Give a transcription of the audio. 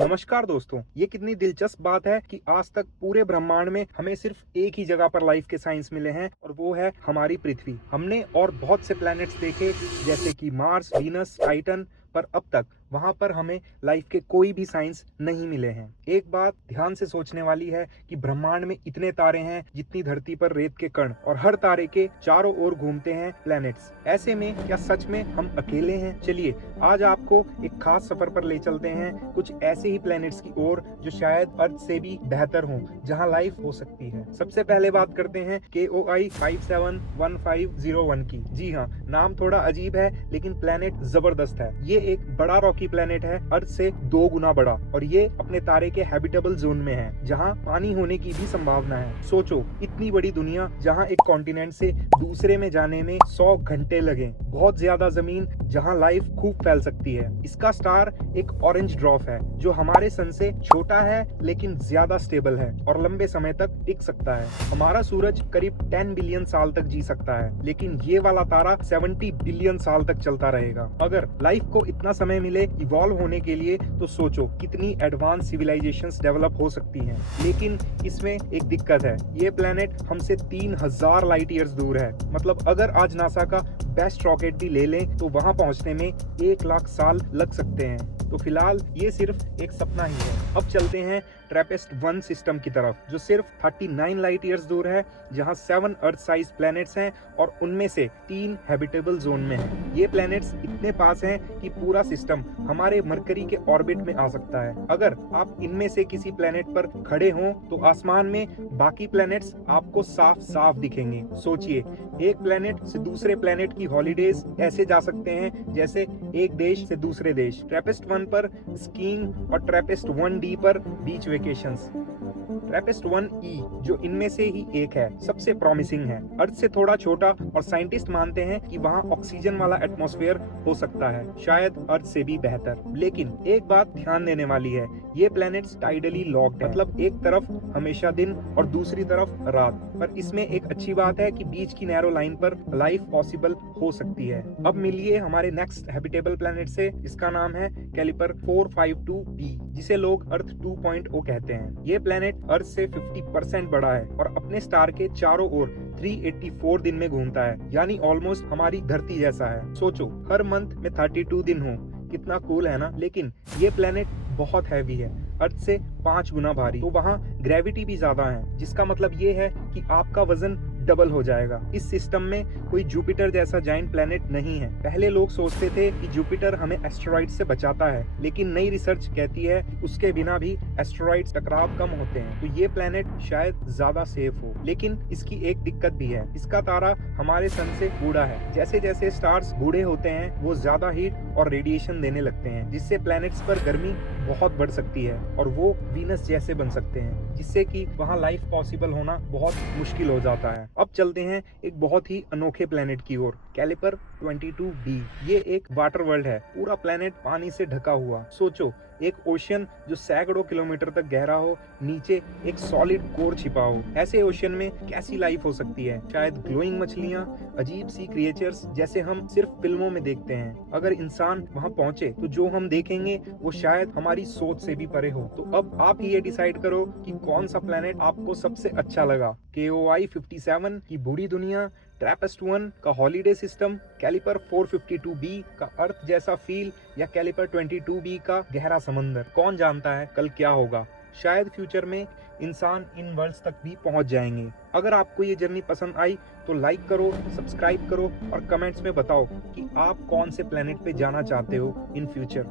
नमस्कार दोस्तों, ये कितनी दिलचस्प बात है कि आज तक पूरे ब्रह्मांड में हमें सिर्फ एक ही जगह पर लाइफ के साइंस मिले हैं और वो है हमारी पृथ्वी। हमने और बहुत से प्लैनेट्स देखे जैसे कि मार्स, वीनस, टाइटन, पर अब तक वहां पर हमें लाइफ के कोई भी साइंस नहीं मिले हैं। एक बात ध्यान से सोचने वाली है कि ब्रह्मांड में इतने तारे हैं जितनी धरती पर रेत के कण, और हर तारे के चारों ओर घूमते हैं प्लैनेट्स। ऐसे में क्या सच में हम अकेले हैं? चलिए आज आपको एक खास सफर पर ले चलते हैं, कुछ ऐसे ही प्लैनेट्स की ओर जो शायद अर्थ से भी बेहतर हों, जहां लाइफ हो सकती है। सबसे पहले बात करते हैं KOI 571501 की। जी हाँ, नाम थोड़ा अजीब है लेकिन प्लैनेट जबरदस्त है। ये एक बड़ा रॉकी प्लैनेट है, अर्थ से 2 गुना बड़ा, और ये अपने तारे के हैबिटेबल जोन में है जहां पानी होने की भी संभावना है। सोचो, इतनी बड़ी दुनिया जहां एक कॉन्टिनेंट से दूसरे में जाने में 100 घंटे लगे, बहुत ज्यादा जमीन जहां लाइफ खूब फैल सकती है। इसका स्टार एक ऑरेंज ड्वार्फ है जो हमारे सन से छोटा है लेकिन ज्यादा स्टेबल है और लंबे समय तक टिक सकता है। हमारा सूरज करीब 10 बिलियन साल तक जी सकता है, लेकिन ये वाला तारा 70 बिलियन साल तक चलता रहेगा। अगर लाइफ को इतना समय मिले इवॉल्व होने के लिए तो सोचो कितनी एडवांस सिविलाइजेशंस डेवलप हो सकती हैं। लेकिन इसमें एक दिक्कत है, ये प्लेनेट हमसे 3000 लाइट ईयर्स दूर है। मतलब अगर आज नासा का बेस्ट रॉकेट भी ले लें तो वहां पहुंचने में 1 लाख साल लग सकते हैं। तो फिलहाल ये सिर्फ एक सपना ही है। अब चलते हैं TRAPPIST-1 सिस्टम की तरफ, जो सिर्फ 39 लाइट ईयर्स दूर है, जहां 7 अर्थ साइज प्लैनेट्स हैं और उनमें से 3 हैबिटेबल जोन में हैं। ये प्लैनेट्स इतने पास हैं कि पूरा सिस्टम हमारे मरकरी के ऑर्बिट में आ सकता है। अगर आप इनमें से किसी प्लैनेट पर खड़े हों तो आसमान में बाकी प्लैनेट्स आपको साफ साफ दिखेंगे। सोचिए, एक प्लैनेट से दूसरे प्लैनेट की हॉलीडेज ऐसे जा सकते हैं जैसे एक देश से दूसरे देश। TRAPPIST-1 पर स्कीइंग और TRAPPIST-1D पर बीच वेकेशंस। TRAPPIST-1E जो इनमें से ही एक है, सबसे प्रॉमिसिंग है। अर्थ से थोड़ा छोटा और साइंटिस्ट मानते हैं कि वहां ऑक्सीजन वाला एटमॉस्फेयर हो सकता है, शायद अर्थ से भी बेहतर। लेकिन एक बात ध्यान देने वाली है, ये प्लैनेट्स टाइडली लॉक्ड है, मतलब एक तरफ हमेशा दिन और दूसरी तरफ रात। पर इसमें एक अच्छी बात है कि बीच की नैरो लाइन पर लाइफ पॉसिबल हो सकती है। अब मिलिए हमारे नेक्स्ट हैबिटेबल प्लैनेट से, जिसका नाम है कैलिपर 452b, जिसे लोग अर्थ 2.0 कहते हैं। ये प्लैनेट अर्थ से 50% बड़ा है और अपने स्टार के चारों ओर 384 दिन में घूमता है, यानी ऑलमोस्ट हमारी धरती जैसा है। सोचो, हर मंथ में 32 दिन हो, कितना कूल है ना। लेकिन ये प्लैनेट बहुत हैवी है, अर्थ से 5 गुना भारी, तो वहाँ ग्रेविटी भी ज्यादा है, जिसका मतलब ये है कि आपका वजन डबल हो जाएगा। इस सिस्टम में कोई जुपिटर जैसा जाइंट प्लैनेट नहीं है। पहले लोग सोचते थे कि जुपिटर हमें एस्टेरॉइड से बचाता है, लेकिन नई रिसर्च कहती है उसके बिना भी एस्टेरॉइड टकराव कम होते हैं। तो ये प्लैनेट शायद ज्यादा सेफ हो। लेकिन इसकी एक दिक्कत भी है, इसका तारा हमारे सन से बूढ़ा है। जैसे जैसे स्टार्स बूढ़े होते हैं वो ज्यादा हीट और रेडिएशन देने लगते हैं, जिससे प्लैनेट्स पर गर्मी बहुत बढ़ सकती है और वो वीनस जैसे बन सकते हैं, जिससे कि वहाँ लाइफ पॉसिबल होना बहुत मुश्किल हो जाता है। अब चलते हैं एक बहुत ही अनोखे प्लेनेट की ओर, कैलिपर 22b। ये एक वाटर वर्ल्ड है, पूरा प्लेनेट पानी से ढका हुआ। सोचो, एक ओशियन जो सैकड़ों किलोमीटर तक गहरा हो, नीचे एक सॉलिड कोर छिपा हो। ऐसे ओशियन में कैसी लाइफ हो सकती है? शायद ग्लोइंग मछलियां, अजीब सी क्रिएचर्स जैसे हम सिर्फ फिल्मों में देखते हैं। अगर इंसान वहां पहुंचे तो जो हम देखेंगे वो शायद हमारी सोच से भी परे हो। तो अब आप ही ये डिसाइड करो कि कौन सा प्लेनेट आपको सबसे अच्छा लगा। KOI 57 की बूढ़ी दुनिया, TRAPPIST-1 का हॉलीडे सिस्टम, कैलिपर 452b का अर्थ जैसा फील, या कैलिपर 22b का गहरा समंदर। कौन जानता है कल क्या होगा? शायद फ्यूचर में इंसान इन वर्ल्ड्स तक भी पहुंच जाएंगे। अगर आपको ये जर्नी पसंद आई तो लाइक करो, सब्सक्राइब करो और कमेंट्स में बताओ कि आप कौन से प्लेनेट पे जाना चाहते हो इन फ्यूचर।